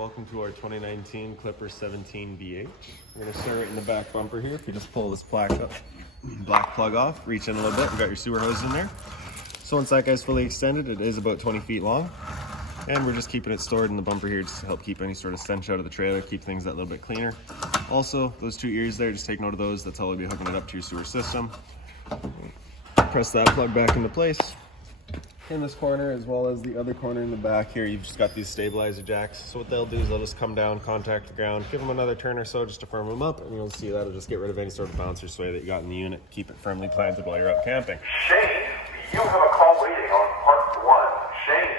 Welcome to our 2019 Clipper 17 BH. We're going to start right in the back bumper here. If you just pull this black plug off, reach in a little bit, you've got your sewer hose in there. So once that guy's fully extended, it is about 20 feet long. And we're just keeping it stored in the bumper here just to help keep any sort of stench out of the trailer, keep things that little bit cleaner. Also, those two ears there, just take note of those. That's how we'll be hooking it up to your sewer system. Press that plug back into place. In this corner, as well as the other corner in the back here, you've just got these stabilizer jacks. So what they'll do is they'll just come down, contact the ground, give them another turn or so just to firm them up, and you'll see that'll just get rid of any sort of bounce or sway that you got in the unit. Keep it firmly planted while you're out camping. Shane, you have a call waiting on part 1. Shane,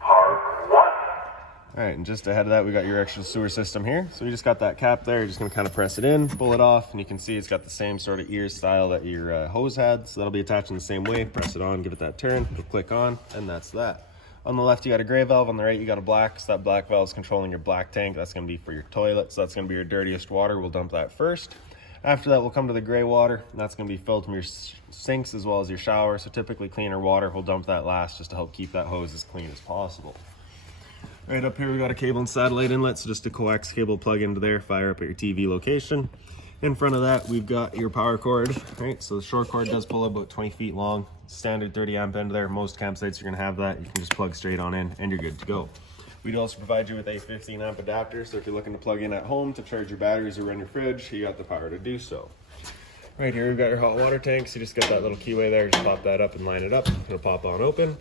part 1. All right, and just ahead of that, we got your extra sewer system here. So we just got that cap there. You're just gonna kind of press it in, pull it off, and you can see it's got the same sort of ear style that your hose had. So that'll be attached in the same way. Press it on, give it that turn, it'll click on, and that's that. On the left, you got a gray valve. On the right, you got a black. So that black valve is controlling your black tank. That's gonna be for your toilet. So that's gonna be your dirtiest water. We'll dump that first. After that, we'll come to the gray water. And that's gonna be filled from your sinks as well as your shower. So typically cleaner water, we'll dump that last just to help keep that hose as clean as possible. Right up here, we got a cable and satellite inlet, so just a coax cable plug into there, fire up at your TV location. In front of that, we've got your power cord, right? So the short cord does pull about 20 feet long, standard 30 amp end there. Most campsites, you're gonna have that. You can just plug straight on in and you're good to go. We'd also provide you with a 15 amp adapter, so if you're looking to plug in at home to charge your batteries or run your fridge, you got the power to do so. Right here, we've got your hot water tank, so you just got that little keyway there, just pop that up and line it up. It'll pop on open.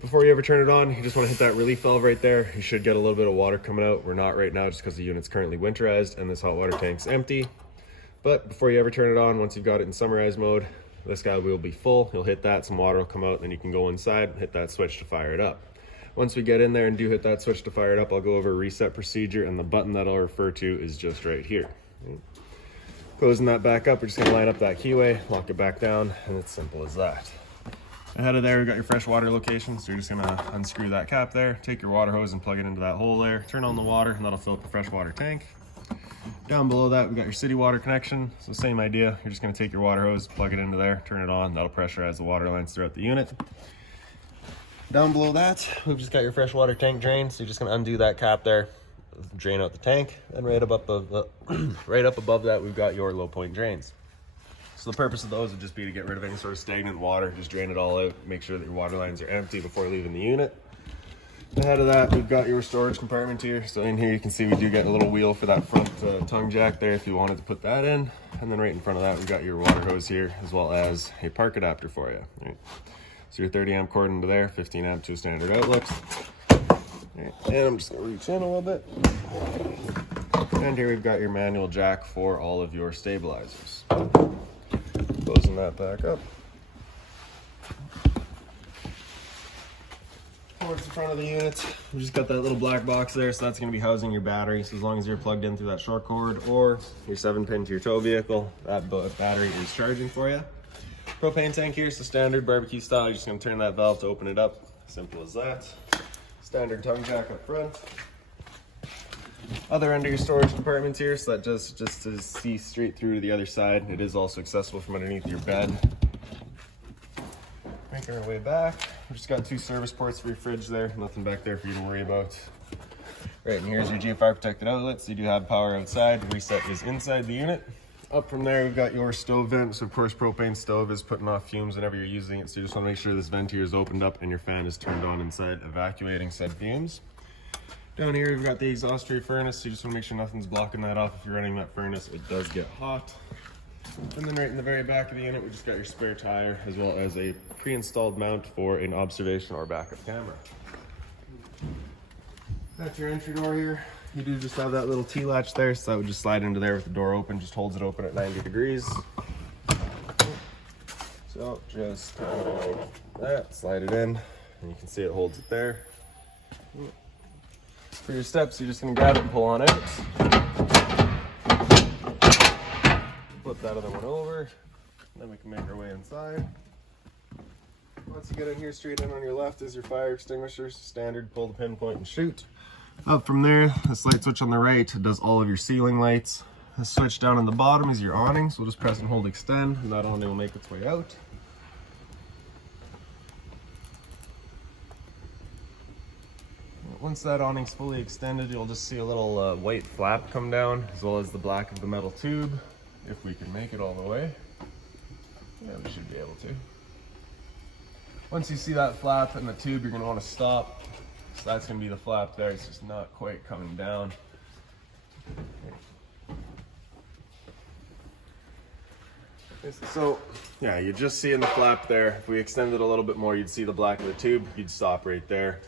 Before you ever turn it on, you just want to hit that relief valve right there. You should get a little bit of water coming out. We're not right now just because the unit's currently winterized and this hot water tank's empty. But before you ever turn it on, once you've got it in summerized mode, this guy will be full. You'll hit that, some water will come out, then you can go inside and hit that switch to fire it up. Once we get in there and do hit that switch to fire it up, I'll go over a reset procedure, and the button that I'll refer to is just right here. Closing that back up, we're just gonna line up that keyway, lock it back down, and it's simple as that. Ahead of there, we've got your fresh water location, so you're just gonna unscrew that cap there, take your water hose and plug it into that hole there, turn on the water, and that'll fill up the fresh water tank. Down below that, we've got your city water connection, so same idea. You're just gonna take your water hose, plug it into there, turn it on, that'll pressurize the water lines throughout the unit. Down below that, we've just got your fresh water tank drain, so you're just gonna undo that cap there, drain out the tank, and right up above that, we've got your low point drains. So the purpose of those would just be to get rid of any sort of stagnant water, just drain it all out, make sure that your water lines are empty before leaving the unit. Ahead of that, we've got your storage compartment here. So in here, you can see we do get a little wheel for that front tongue jack there if you wanted to put that in. And then right in front of that, we've got your water hose here, as well as a park adapter for you. Right. So your 30 amp cord into there, 15 amp to a standard outlet. Right. And I'm just gonna reach in a little bit. And here we've got your manual jack for all of your stabilizers. Closing that back up. Towards the front of the unit, we just got that little black box there, so that's going to be housing your battery. So as long as you're plugged in through that short cord or your 7-pin to your tow vehicle, that battery is charging for you. Propane tank here, so standard barbecue style. You're just going to turn that valve to open it up. Simple as that. Standard tongue jack up front. Other end of your storage compartments here, so that just to see straight through to the other side. It is also accessible from underneath your bed. Making our way back, we just got 2 service ports for your fridge there. Nothing back there for you to worry about. Right, and here's your GFI protected outlets. You do have power outside. The reset is inside the unit. Up from there, we've got your stove vent. So of course, propane stove is putting off fumes whenever you're using it. So you just want to make sure this vent here is opened up and your fan is turned on inside, evacuating said fumes. Down here, we've got the exhaust tray furnace, so you just want to make sure nothing's blocking that off. If you're running that furnace, it does get hot. And then right in the very back of the unit, we just got your spare tire, as well as a pre-installed mount for an observation or backup camera. That's your entry door here. You do just have that little T-latch there, so that would just slide into there with the door open, just holds it open at 90 degrees. So just that, slide it in, and you can see it holds it there. For your steps, you're just going to grab it and pull on out. Flip that other one over. Then we can make our way inside. Once you get in here, straight in on your left is your fire extinguisher. Standard, pull the pinpoint and shoot. Up from there, this light switch on the right does all of your ceiling lights. The switch down on the bottom is your awning, so we'll just press and hold extend, and that awning will make its way out. once that awning's fully extended, you'll just see a little white flap come down, as well as the black of the metal tube, if we can make it all the way. Yeah, we should be able to. Once you see that flap in the tube, you're going to want to stop. So that's going to be the flap there. It's just not quite coming down. So, yeah, you're just seeing the flap there. If we extend it a little bit more, you'd see the black of the tube. You'd stop right there.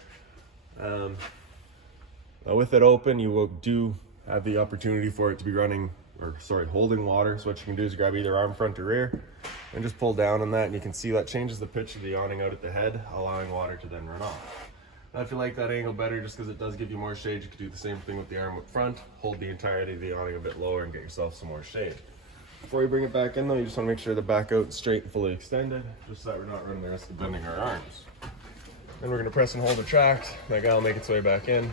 With it open, you do have the opportunity for it to be running, or sorry, holding water. So what you can do is grab either arm, front, or rear, and just pull down on that, and you can see that changes the pitch of the awning out at the head, allowing water to then run off. Now, if you like that angle better, just because it does give you more shade, you could do the same thing with the arm up front, hold the entirety of the awning a bit lower, and get yourself some more shade. Before you bring it back in though, you just want to make sure the back out is straight and fully extended, just so that we're not running the risk of bending our arms. Then we're going to press and hold the tract. That guy will make its way back in.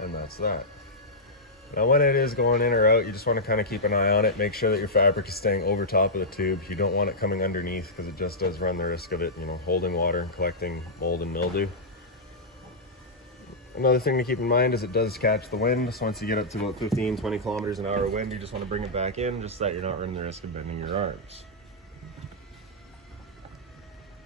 And that's that. Now when it is going in or out, you just want to kind of keep an eye on it. Make sure that your fabric is staying over top of the tube. You don't want it coming underneath, because it just does run the risk of it, holding water and collecting mold and mildew. Another thing to keep in mind is it does catch the wind. So once you get up to about 15-20 kilometers an hour wind, you just want to bring it back in, just so that you're not running the risk of bending your arms.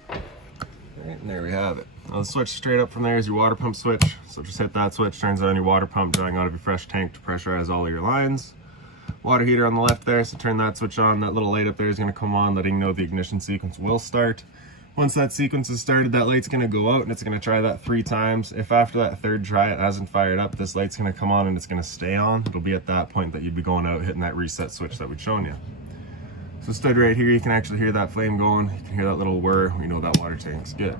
Right, and there we have it. Now the switch straight up from there is your water pump switch. So just hit that switch, turns on your water pump, drawing out of your fresh tank to pressurize all of your lines. Water heater on the left there, so turn that switch on. That little light up there is going to come on, letting you know the ignition sequence will start. Once that sequence is started, that light's going to go out, and it's going to try that 3 times. If after that third try it hasn't fired up, this light's going to come on and it's going to stay on. It'll be at that point that you'd be going out, hitting that reset switch that we'd shown you. So stood right here, you can actually hear that flame going. You can hear that little whir. We know that water tank's good.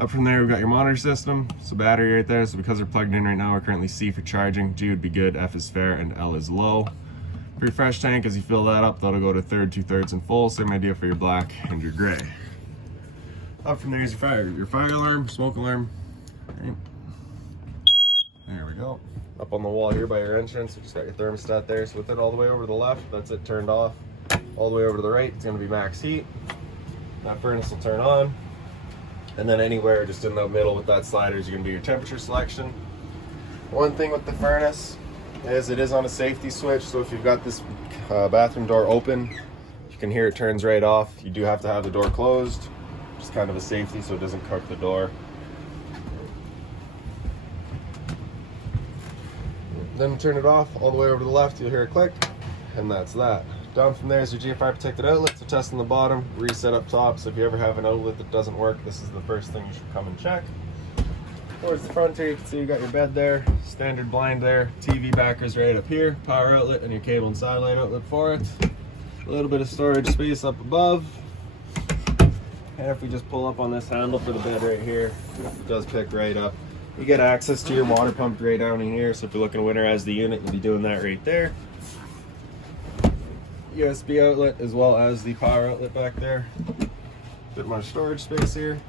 Up from there, we've got your monitor system. So battery right there. So because they're plugged in right now, we're currently C for charging, G would be good, F is fair, and L is low. For your fresh tank, as you fill that up, that'll go to 1/3, 2/3, and full. Same idea for your black and your gray. Up from there is your fire alarm, smoke alarm. Right. There we go. Up on the wall here by your entrance, you just got your thermostat there. So with it all the way over to the left, that's it turned off. All the way over to the right, it's going to be max heat. That furnace will turn on. And then anywhere just in the middle with that slider is going to be your temperature selection. One thing with the furnace is it is on a safety switch. So if you've got this bathroom door open, you can hear it turns right off. You do have to have the door closed. Just kind of a safety so it doesn't cork the door. Then turn it off all the way over to the left, you'll hear a click, and that's that. Down from there is your GFI protected outlet, so test on the bottom, reset up top. So if you ever have an outlet that doesn't work, this is the first thing you should come and check. Towards the front here, you can see you got your bed there, standard blind there, TV backers right up here, power outlet, and your cable and satellite outlet for it. A little bit of storage space up above. And if we just pull up on this handle for the bed right here, it does pick right up. You get access to your water pump right down in here, so if you're looking to winterize the unit, you'll be doing that right there. USB outlet as well as the power outlet back there. Bit more storage space here.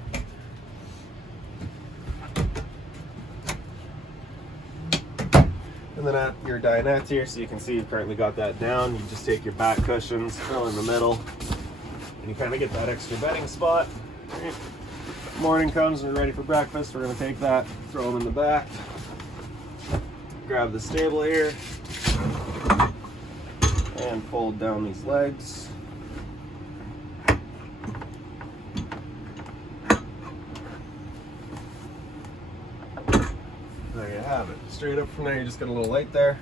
And then at your dinette here, so you can see you've currently got that down. You just take your back cushions, fill in the middle, and you kind of get that extra bedding spot. Morning comes and we're ready for breakfast. We're going to take that, throw them in the back, grab the stable here, and fold down these legs. There you have it. Straight up from there, you just got a little light there,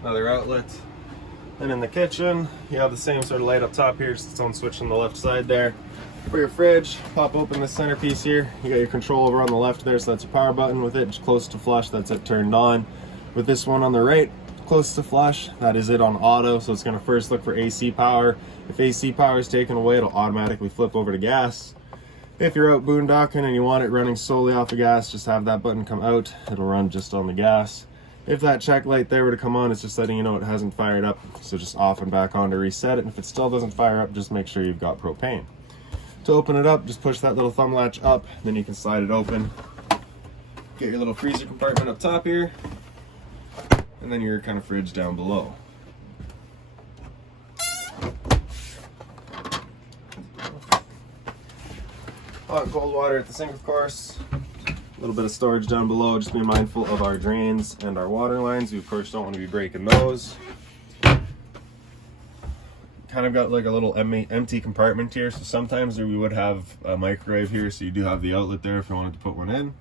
another outlet. Then in the kitchen, you have the same sort of light up top here, just its own switch on the left side there. For your fridge, pop open the centerpiece here. You got your control over on the left there, so that's your power button. With it just close to flush, that's it turned on. With this one on the right, close to flush, that is it on auto, so it's going to first look for AC power. If AC power is taken away, it'll automatically flip over to gas. If you're out boondocking and you want it running solely off of gas, just have that button come out. It'll run just on the gas. If that check light there were to come on, it's just letting you know it hasn't fired up, so just off and back on to reset it. And if it still doesn't fire up, just make sure you've got propane. To open it up, just push that little thumb latch up, then you can slide it open. Get your little freezer compartment up top here, and then your kind of fridge down below. Hot and cold water at the sink, of course. A little bit of storage down below. Just be mindful of our drains and our water lines. We of course don't want to be breaking those. Kind of got like a little empty compartment here, so sometimes we would have a microwave here, so you do have the outlet there if you wanted to put one in.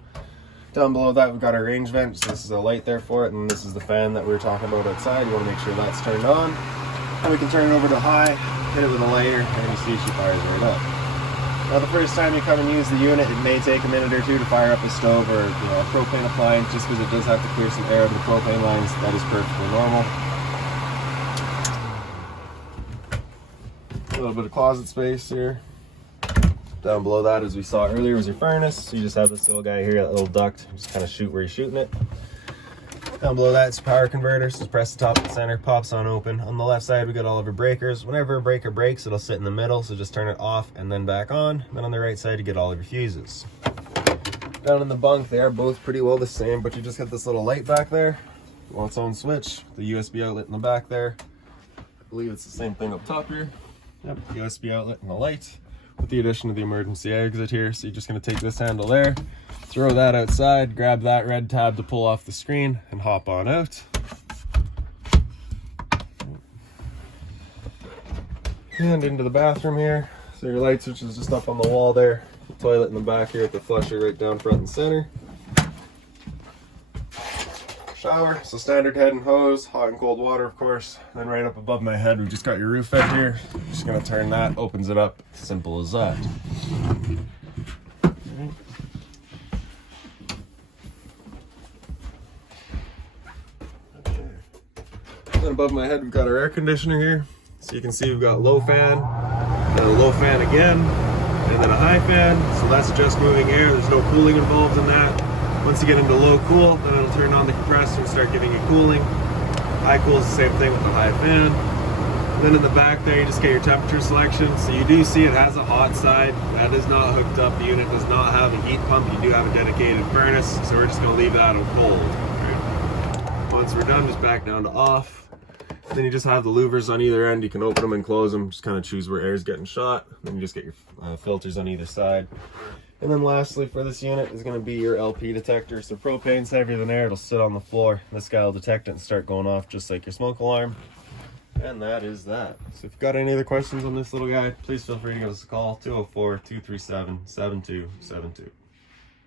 Down below that we've got our range vent, so this is a light there for it, and this is the fan that we were talking about outside. You want to make sure that's turned on, and we can turn it over to high, hit it with a lighter, and you see she fires right up. Now the first time you come and use the unit, it may take a minute or two to fire up a stove or a propane appliance, just because it does have to clear some air out of the propane lines. That is perfectly normal. A little bit of closet space here. Down below that, as we saw earlier, was your furnace. So you just have this little guy here, that little duct. You just kind of shoot where you're shooting it. Down below that, it's your power converter. So just press the top of the center, pops on open. On the left side, we got all of our breakers. Whenever a breaker breaks, it'll sit in the middle. So just turn it off and then back on. Then on the right side, you get all of your fuses. Down in the bunk, they are both pretty well the same, but you just got this little light back there. Well, its own switch. The USB outlet in the back there. I believe it's the same thing up top here. Yep, USB outlet and a light with the addition of the emergency exit here. So you're just going to take this handle there, throw that outside, grab that red tab to pull off the screen, and hop on out. And into the bathroom here. So your light switch is just up on the wall there. The toilet in the back here with the flusher right down front and center. Shower, so standard head and hose, hot and cold water of course. And then right up above my head we've just got your roof vent here. Just gonna turn that, opens it up, simple as that. Right. Okay. Then above my head we've got our air conditioner here. So you can see we've got low fan, then a low fan again, and then a high fan. So that's just moving air, there's no cooling involved in that. Once you get into low cool, then it'll turn on the compressor and start giving you cooling. High cool is the same thing with the high fan. And then in the back there, you just get your temperature selection. So you do see it has a hot side. That is not hooked up. The unit does not have a heat pump. You do have a dedicated furnace, so we're just gonna leave that on cold. Right. Once we're done, just back down to off. Then you just have the louvers on either end. You can open them and close them. Just kind of choose where air is getting shot. Then you just get your filters on either side. And then lastly for this unit is going to be your LP detector. So propane's heavier than air, it'll sit on the floor. This guy will detect it and start going off just like your smoke alarm. And that is that. So if you've got any other questions on this little guy, please feel free to give us a call, 204-237-7272.